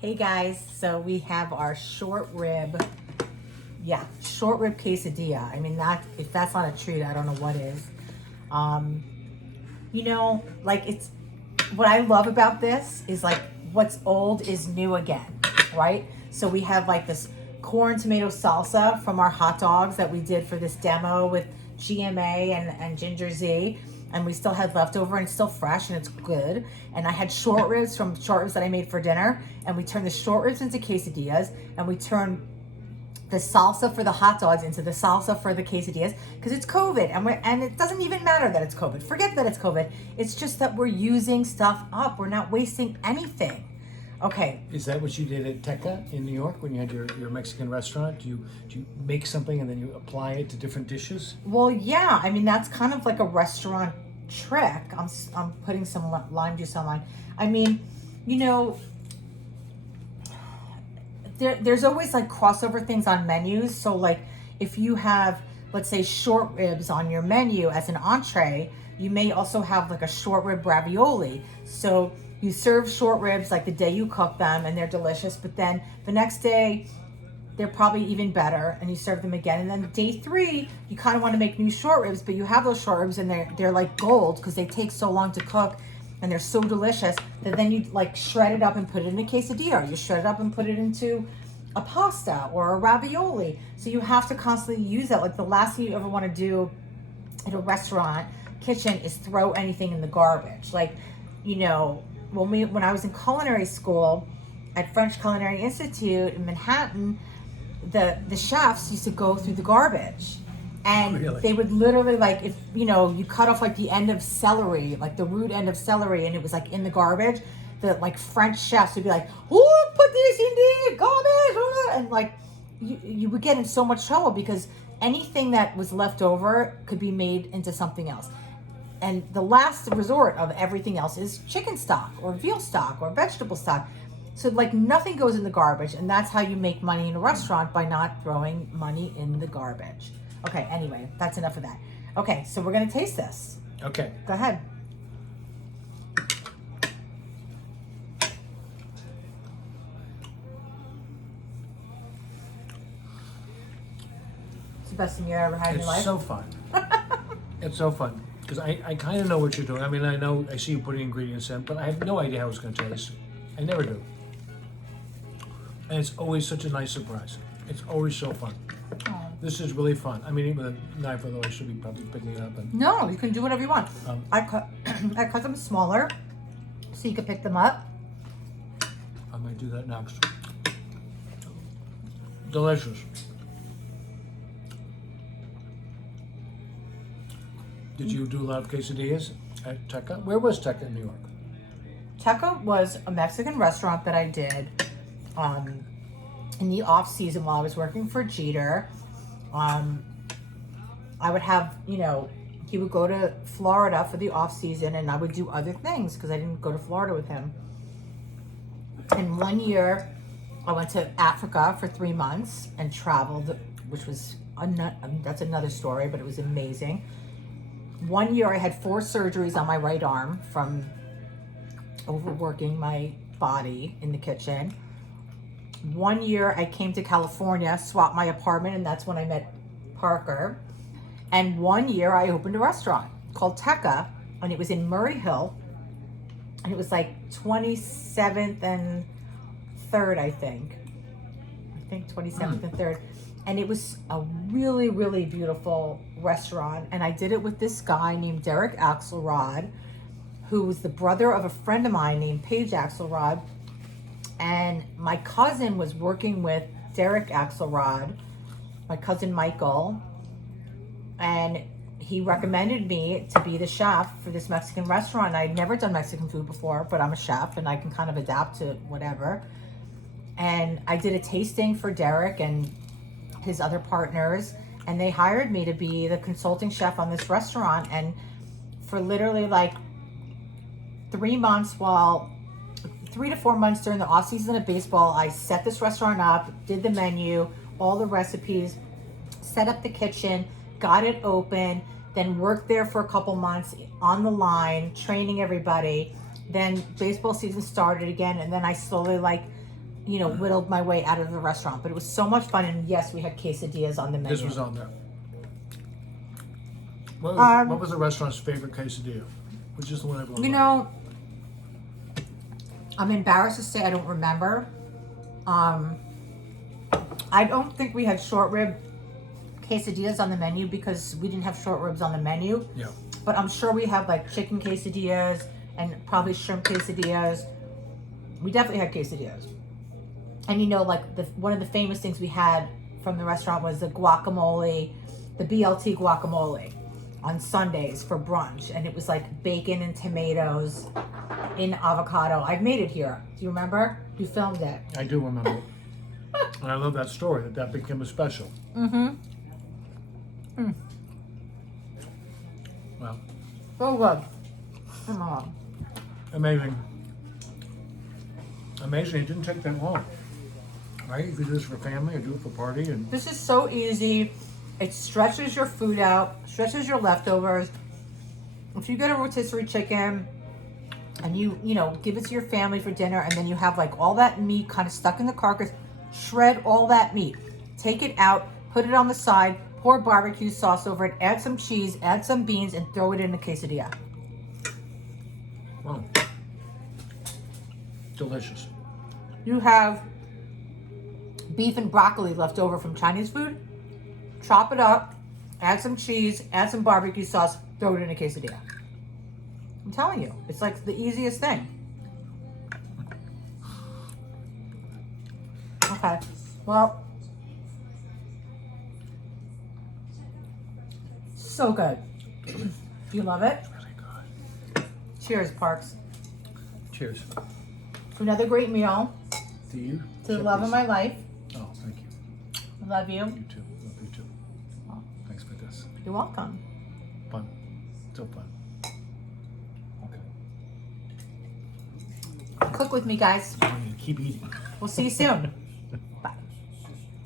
Hey guys, so we have our short rib quesadilla. I mean, that if that's not a treat, I don't know what is. Um, like it's what I love about this is like what's old is new again, right? So we have like this corn tomato salsa from our hot dogs that we did for this demo with GMA and Ginger Z, and we still had leftover and it's still fresh and it's good. And I had short ribs from short ribs that I made for dinner, and we turned the short ribs into quesadillas, and we turned the salsa for the hot dogs into the salsa for the quesadillas because it's COVID, and it doesn't even matter that it's COVID. Forget that it's COVID. It's just that we're using stuff up. We're not wasting anything. Okay. Is that what you did at Teca in New York when you had your Mexican restaurant? Do you make something and then you apply it to different dishes? Well, yeah. I mean, that's kind of like a restaurant trick. I'm putting some lime juice on mine. I mean, there's always like crossover things on menus. So like if you have, let's say, short ribs on your menu as an entree, you may also have like a short rib ravioli. So you serve short ribs like the day you cook them and they're delicious, but then the next day they're probably even better and you serve them again. And then day 3, you kind of want to make new short ribs, but you have those short ribs and they're like gold because they take so long to cook and they're so delicious that then you like shred it up and put it in a quesadilla. You shred it up and put it into a pasta or a ravioli. So you have to constantly use that. Like the last thing you ever want to do at a restaurant kitchen is throw anything in the garbage. Like, when I was in culinary school at French Culinary Institute in Manhattan, the chefs used to go through the garbage. And Really? They would literally, like, if, you cut off, like, the end of celery, like, the root end of celery, and it was, like, in the garbage, the, like, French chefs would be like, oh, put this in the garbage, and, like, you would get in so much trouble because anything that was left over could be made into something else. And the last resort of everything else is chicken stock or veal stock or vegetable stock. So, like, nothing goes in the garbage, and that's how you make money in a restaurant, by not throwing money in the garbage. Okay, anyway, that's enough of that. Okay, so we're gonna taste this. Okay. Go ahead. It's the best thing you ever had in your life. It's so fun. It's so fun because I kind of know what you're doing. I mean, I see you putting ingredients in, but I have no idea how it's going to taste. I never do. And it's always such a nice surprise. It's always so fun. Oh. This is really fun. I mean, even with a knife, although I should be probably picking it up. And No, you can do whatever you want. I cut them smaller so you can pick them up. I might do that next. Delicious. Did you do a lot of quesadillas at Teca? Where was Teca in New York? Teca was a Mexican restaurant that I did in the off season while I was working for Jeter. I would have, he would go to Florida for the off season and I would do other things because I didn't go to Florida with him. And one year I went to Africa for 3 months and traveled, which was, that's another story, but it was amazing. One year I had 4 surgeries on my right arm from overworking my body in the kitchen. One year I came to California, swapped my apartment, and that's when I met Parker. And one year I opened a restaurant called Teca, and it was in Murray Hill. And it was like 27th and 3rd, I think 27th and 3rd. And it was a really, really beautiful restaurant. And I did it with this guy named Derek Axelrod, who was the brother of a friend of mine named Paige Axelrod. And my cousin was working with Derek Axelrod, my cousin Michael, and he recommended me to be the chef for this Mexican restaurant. I'd never done Mexican food before, but I'm a chef and I can kind of adapt to whatever. And I did a tasting for Derek and his other partners, and they hired me to be the consulting chef on this restaurant. And for literally like 3 months, 3 to 4 months during the off season of baseball, I set this restaurant up, did the menu, all the recipes, set up the kitchen, got it open, then worked there for a couple months on the line, training everybody. Then baseball season started again, and then I slowly whittled my way out of the restaurant. But it was so much fun, and yes, we had quesadillas on the menu. This was on there. What was the restaurant's favorite quesadilla? Which is the one everyone liked? I'm embarrassed to say I don't remember. I don't think we had short rib quesadillas on the menu because we didn't have short ribs on the menu. Yeah. But I'm sure we have like chicken quesadillas and probably shrimp quesadillas. We definitely had quesadillas. And like one of the famous things we had from the restaurant was the guacamole, the Blt Guacamole on Sundays for brunch. And it was like bacon and tomatoes in avocado. I've made it here. Do you remember? You filmed it. I do remember. And I love that story, that became a special. Mm-hmm. Well. So good. Come on. Amazing. Amazing. It didn't take that long. Right? You could do this for family or do it for party. And This is so easy. It stretches your food out, stretches your leftovers. If you get a rotisserie chicken and you give it to your family for dinner, and then you have like all that meat kind of stuck in the carcass, shred all that meat, take it out, put it on the side, pour barbecue sauce over it, add some cheese, add some beans, and throw it in a quesadilla. wow. Delicious. You have beef and broccoli left over from Chinese food, chop it up, add some cheese, add some barbecue sauce, throw it in a quesadilla. I'm telling you, it's like the easiest thing. Okay, well, so good. You love it? Really good. Cheers, Parks. Cheers. To another great meal. To you. To the love of my life. Oh, thank you. I love you. You too. Love you too. Thanks for this. You're welcome. Fun. So fun. Okay. Cook with me, guys. I'm gonna keep eating. We'll see you soon.